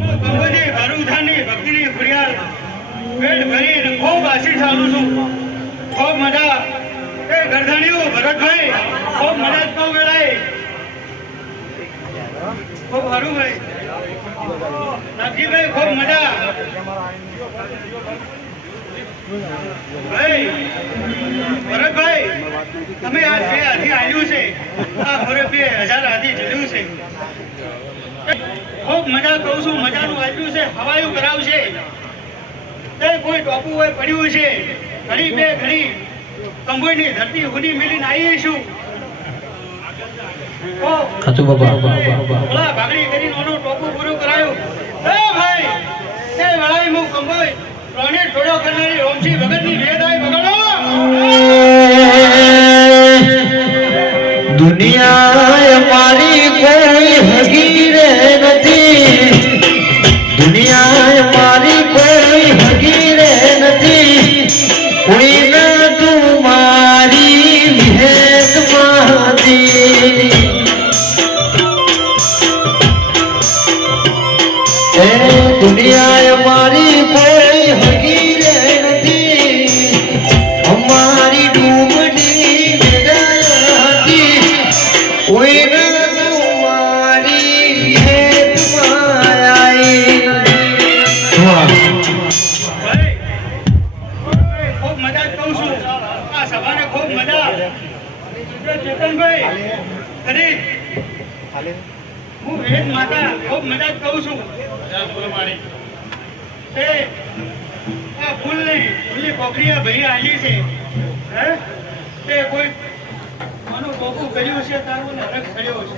ભગવતી ભરૂધાની ભક્તિની ફરિયાદ પેટ ભરીને ખૂબ આશીષ આલું છું. ખૂબ મજા એ ગરધાણીઓ ભરતભાઈ ખૂબ મજા જ કહું વેળાએ ખૂબ સારું ભાઈ નાગજીભાઈ ખૂબ મજા ભાઈ ભરતભાઈ તમે આ 2 હાથી આવ્યું છે આ ફરે 2000 હાથી જડ્યું છે ખૂબ મજા કહું છું. મજાનું આવ્યું છે હવાયું કરાવશે તે કોઈ ટોપું હોય પડ્યું છે ઘડી બે ઘડી કંબોઈની ધરતી હુડી મિલીને આવીશું. ઓલા ભાગડી કરીને ઓનું ટોપું પૂરું કરાયું. એ ભાઈ તે વેળાએ હું કંબોઈ પ્રાણી થોડો કરનારી રોમસી ભગતની વેદાય બગાડો. દુનિયા મારી કોઈ હગી રે નથી, દુનિયા મારી કોઈ હગી રે નથી, કોઈ ના તું મારી ભેદ માંથી. એ દુનિયા મારી કોઈ હગી રે નથી, અમારી ડૂબની વેદાયતી કોઈ ના તું મારી ભેદ માયાઈ. ખૂબ મજા કહું છું. આ સભાને ખૂબ મજા. ચેતનભાઈ અરે હું વેદ માતા ખૂબ મજા કહું છું. તે આ ફૂલની કોકરીયા ભાઈ આલી છે હે તે કોઈ માનું ટોપું કર્યું છે તારું ને રખ ખડ્યો છે.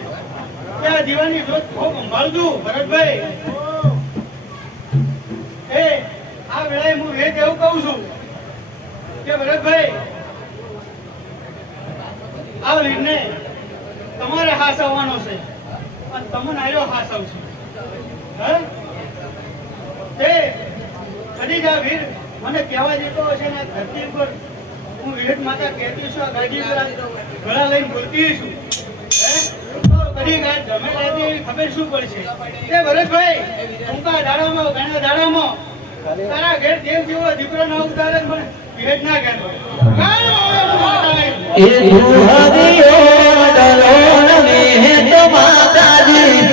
ત્યાં દીવાની જોત ખૂબ સંભાળતું ભરતભાઈ. એ આ વેળાએ હું વેદ એવું કહું છું કે ભરતભાઈ આ વીરને તમારે હાસ આવવાનો છે અને તમને આર્યો હાસ આવશે. હે તે કદી જા વીર મને કહેવા દેતો હશે ને ધરતી ઉપર હું વેદ માતા કહેતી છું. આ ગાડી પર ગળા લઈને બોલતી છું. હે તો કદી ગાય જમે લાગે એવી ખબર શું પડશે. તે ભરતભાઈ ટૂંકા દાડામાં ઘણા દાડામાં તારા ઘેર દેવ જેવો દીકરો ના ઉતારે મને ભેટ ના કહેતો. એ દુહરિયો ડલોણ મેં તો માતાજી